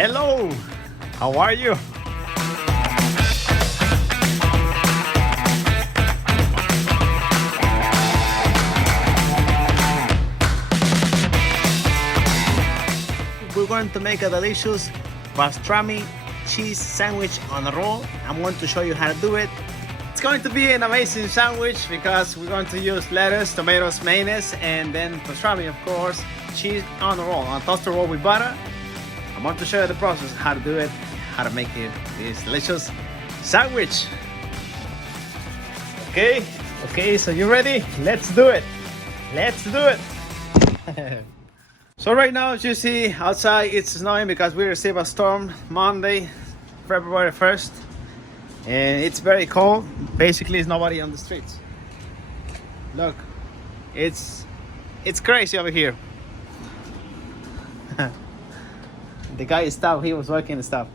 Hello, how are you? We're going to make a delicious pastrami cheese sandwich on a roll. I'm going to show you how to do it. It's going to be an amazing sandwich because we're going to use lettuce, tomatoes, mayonnaise, and then pastrami, of course, cheese on a roll, on a toaster roll with butter. I'm going to show you the process, how to do it, how to make it this delicious sandwich. Okay, so you ready? Let's do it. Let's do it. So right now, as you see, outside it's snowing because we received a storm Monday, February 1st. And it's very cold. Basically, there's nobody on the streets. Look, it's crazy over here. The guy stopped, he was working and stuff.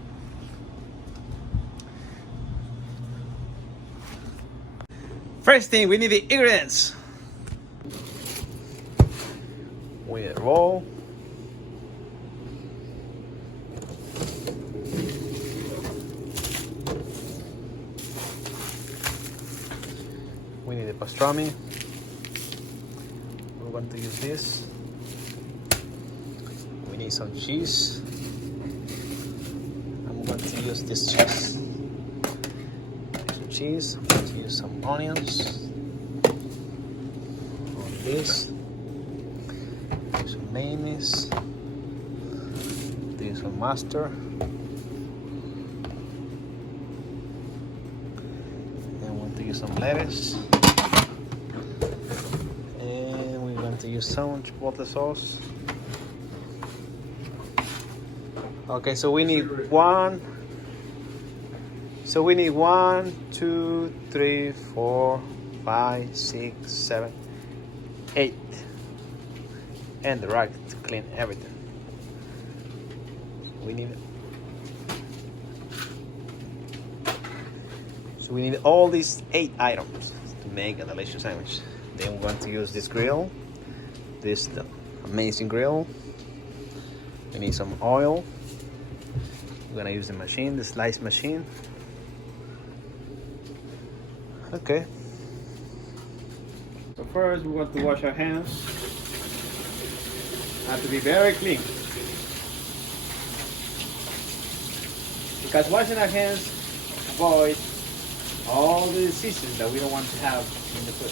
First thing, we need the ingredients. We need a roll. We need a pastrami. We're going to use this. We need some cheese. I'm going to use this cheese. Some cheese. I'm going to use some onions. On this. Some mayonnaise. Use some mustard. And I want to use some lettuce. And we're going to use some chipotle sauce. Okay, so we need one. So we need 1, 2, 3, 4, 5, 6, 7, 8. And the rag to clean everything. We need it. So we need all these 8 items to make a delicious sandwich. Then we're going to use this grill. This amazing grill. We need some oil. We're gonna use the machine, the slice machine. Okay. So first we want to wash our hands. Have to be very clean. Because washing our hands avoids all the diseases that we don't want to have in the food.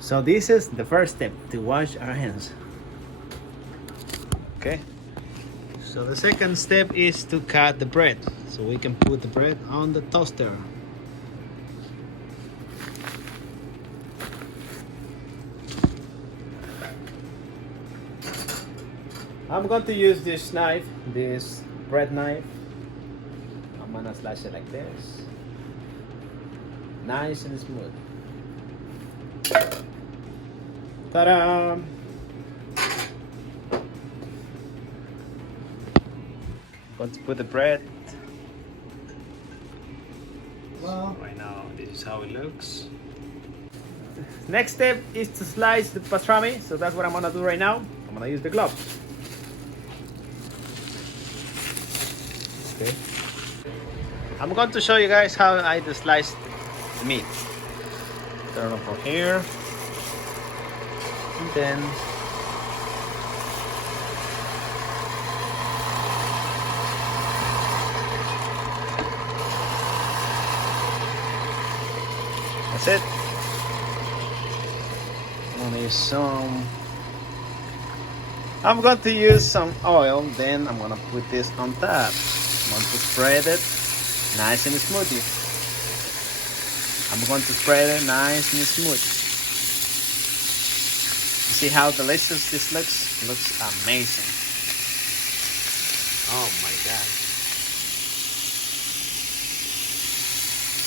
So this is the first step, to wash our hands. Okay. So the second step is to cut the bread. So we can put the bread on the toaster. I'm going to use this knife, this bread knife. I'm gonna slice it like this. Nice and smooth. Ta-da! Going to put the bread. Well, right now this is how it looks. Next step is to slice the pastrami, so that's what I'm gonna do right now. I'm gonna use the gloves. Okay. I'm going to show you guys how I slice the meat. Turn it from here. And then that's it. I'm going to use some oil, then I'm gonna put this on top. I'm going to spread it nice and smoothly. I'm going to spread it nice and smooth. You see how delicious this looks? It looks amazing. Oh my god.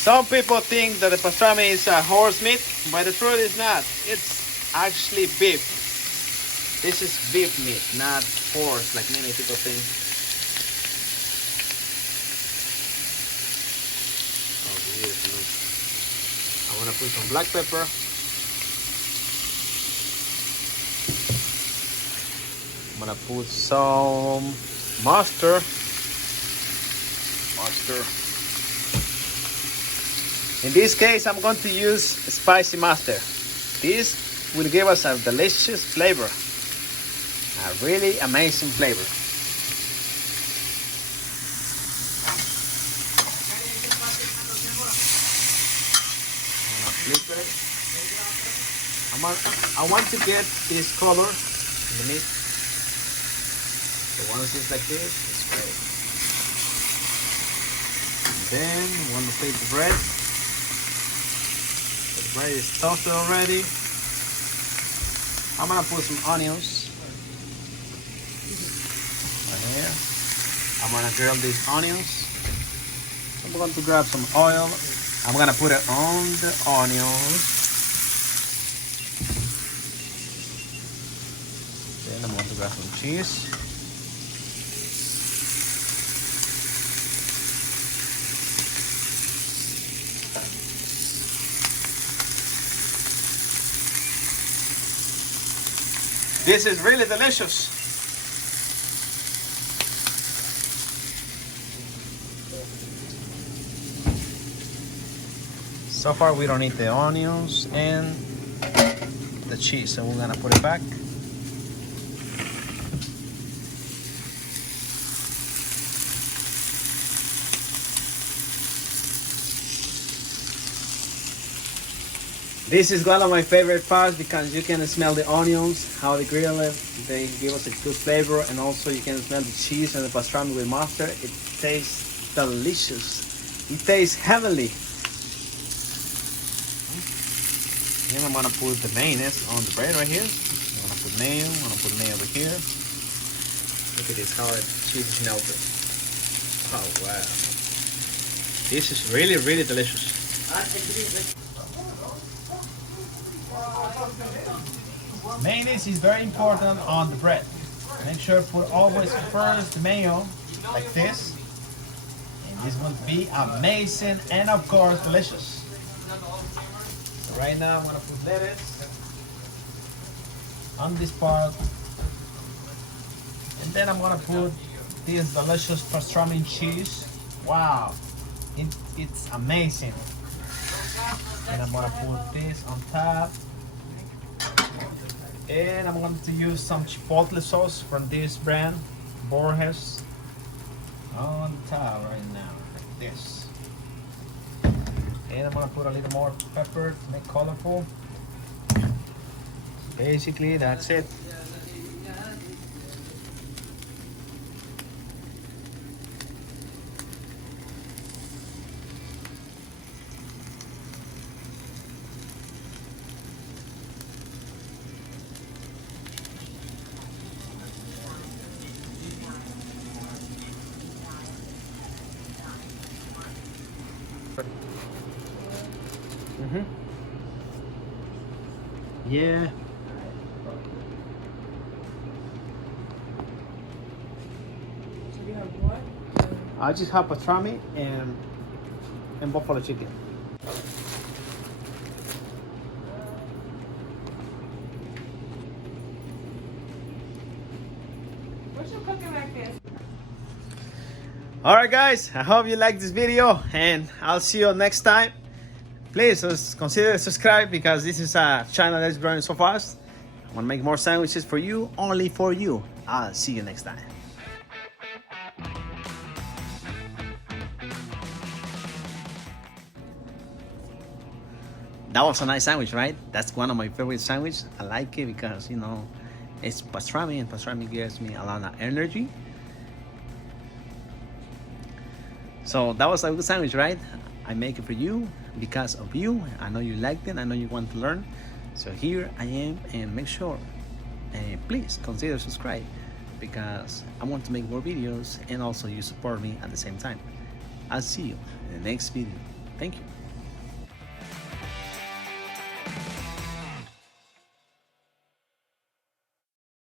Some people think that the pastrami is horse meat, but the truth is not. It's actually beef. This is beef meat, not horse like many people think. Oh, beautiful. I'm gonna put some black pepper. I'm gonna put some mustard. In this case, I'm going to use spicy mustard. This will give us a delicious flavor, a really amazing flavor. Flip it. I want to get this color in the meat. So once it's like this, it's great. Then we want to flip the bread. The bread is toasted already. I'm gonna put some onions right here. I'm gonna grill these onions. I'm going to grab some oil. I'm gonna put it on the onions. Then I'm going to grab some cheese. This is really delicious. So far we don't need the onions and the cheese, so we're gonna put it back. This is one of my favorite parts because you can smell the onions, how they grill it. They give us a good flavor, and also you can smell the cheese and the pastrami with mustard. It tastes delicious. It tastes heavenly. Then I'm gonna put the mayonnaise on the bread right here. I'm gonna put mayo. I'm gonna put mayo over here. Look at this, how the cheese is melted. Oh wow! This is really, really delicious. Mayonnaise is very important on the bread. Make sure to put always first the mayo like this, and this will be amazing and of course delicious. So right now I'm gonna put lettuce on this part, and then I'm gonna put this delicious pastrami cheese. Wow, it's amazing. And I'm gonna put this on top. And I'm going to use some chipotle sauce from this brand, Borges, on top right now, like this. And I'm going to put a little more pepper to make colorful. Basically, that's it. Yeah. So you have what? I just have pastrami and buffalo chicken. What's your cooking like this? Alright guys, I hope you like this video and I'll see you next time. Please consider subscribe because this is a channel that's growing so fast. I want to make more sandwiches for you, only for you. I'll see you next time. That was a nice sandwich, right? That's one of my favorite sandwiches. I like it because, you know, it's pastrami and pastrami gives me a lot of energy. So that was a good sandwich, right? I make it for you because of you. I know you liked it. I know you want to learn. So here I am, and make sure and please consider subscribe because I want to make more videos and also you support me at the same time. I'll see you in the next video. Thank you.